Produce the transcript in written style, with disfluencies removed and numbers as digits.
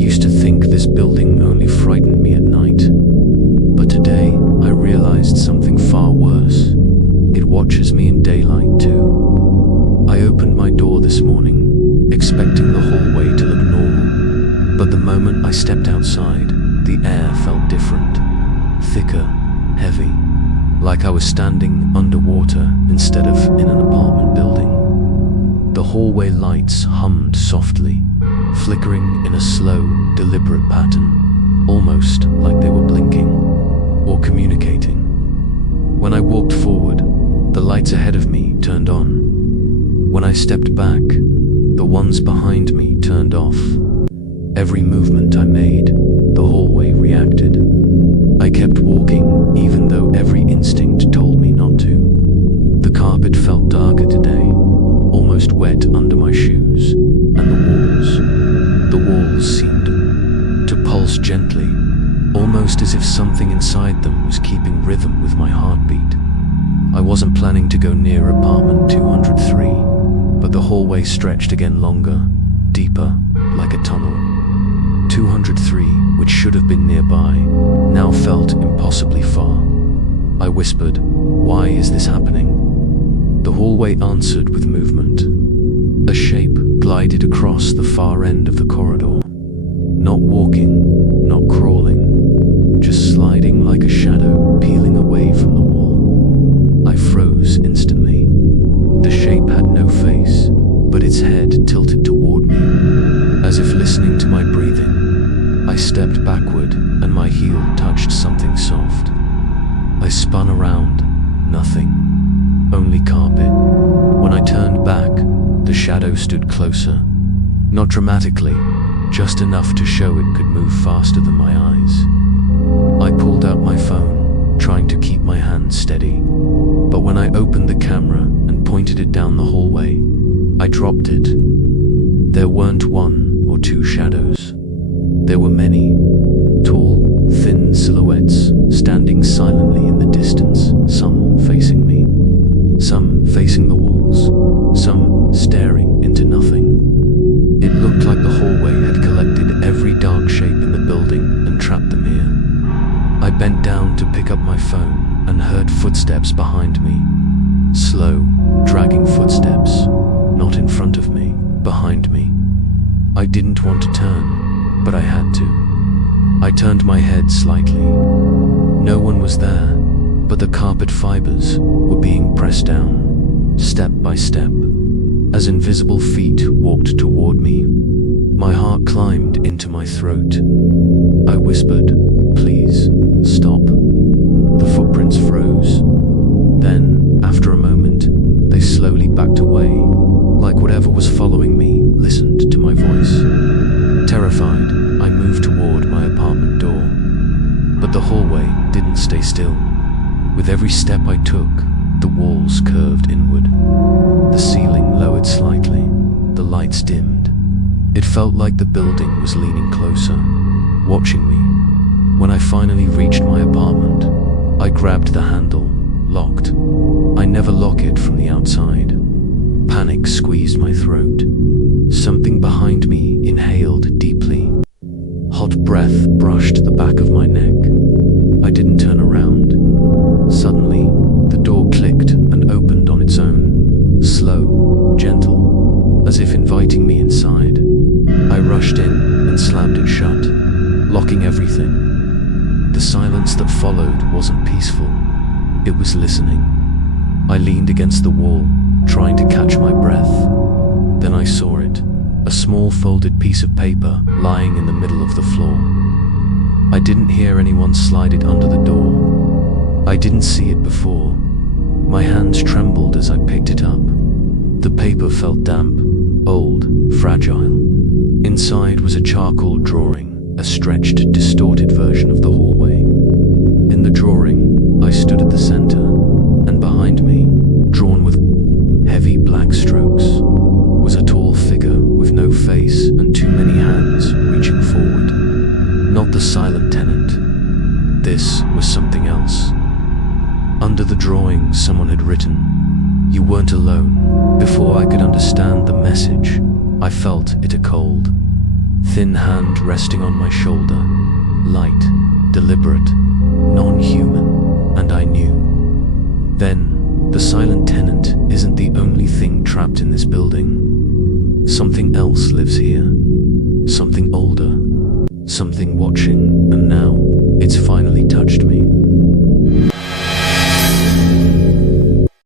used to think this building only frightened me at night, but today I realized something far worse. It watches me in daylight too. I opened my door this morning, expecting the hallway to look normal, but the moment I stepped outside, the air felt different, thicker, heavy, like I was standing underwater instead of in an apartment building. The hallway lights hummed softly, flickering in a slow, deliberate pattern, almost like they were blinking or communicating. When I walked forward, the lights ahead of me turned on. When I stepped back, the ones behind me turned off. Every movement I made, the hallway reacted. I kept walking, even though every instinct told me not to. The carpet felt darker today, almost wet under my shoes, and the walls seemed to pulse gently, almost as if something inside them was keeping rhythm with my heartbeat. I wasn't planning to go near apartment 203, but the hallway stretched again longer, deeper, like a tunnel. 203, which should have been nearby, now felt impossibly far. I whispered, "Why is this happening?" The hallway answered with movement. A shape glided across the far end of the corridor. Not walking, not crawling, just sliding like a shadow peeling away from the wall. I froze instantly. The shape had no face, but its head tilted toward me, as if listening to my breathing. I stepped backward, and my heel touched something soft. I spun around, nothing, only carpet. When I turned back, the shadow stood closer. Not dramatically, just enough to show it could move faster than my eyes. I pulled out my phone, trying to keep my hand steady. But when I opened the camera and pointed it down the hallway, I dropped it. There weren't one or two shadows. There were many, tall, thin silhouettes standing silently in the distance, some facing me, some facing the walls, some staring into nothing. It looked like the hallway had collected every dark shape in the building and trapped them here. I bent down to pick up my phone and heard footsteps behind me. Slow, dragging footsteps, not in front of me, behind me. I didn't want to turn, but I had to. I turned my head slightly. No one was there, but the carpet fibers were being pressed down, step by step, as invisible feet walked toward me. My heart climbed into my throat. I whispered, "Please, stop." The footprints froze. Then, after a moment, they slowly backed away, like whatever was following me listened to my voice. Terrified, I moved toward my apartment door. But the hallway didn't stay still. With every step I took, the walls curved inward. The ceiling lowered slightly, the lights dimmed. It felt like the building was leaning closer, watching me. When I finally reached my apartment, I grabbed the handle, locked. I never lock it from the outside. Panic squeezed my throat. Something behind me inhaled deeply. Hot breath brushed the back of my neck. I didn't turn around. Suddenly, the door clicked and opened on its own, slow, gentle, as if inviting me inside. I rushed in and slammed it shut, locking everything. The silence that followed wasn't peaceful. It was listening. I leaned against the wall, trying to catch my breath. Then I saw it, a small folded piece of paper lying in the middle of the floor. I didn't hear anyone slide it under the door. I didn't see it before. My hands trembled as I picked it up. The paper felt damp, old, fragile. Inside was a charcoal drawing, a stretched, distorted version of the hallway. In the drawing, I stood at the center, and behind me, drawn with heavy black strokes, was a tall figure with no face and too many hands reaching forward. Not the Silent Tenant. This was something else. Under the drawing, someone had written, "You weren't alone." Before I could understand the message, I felt it a cold. thin hand resting on my shoulder, light, deliberate, non-human, and I knew. Then, the silent tenant isn't the only thing trapped in this building. Something else lives here. Something older. Something watching, and now, it's finally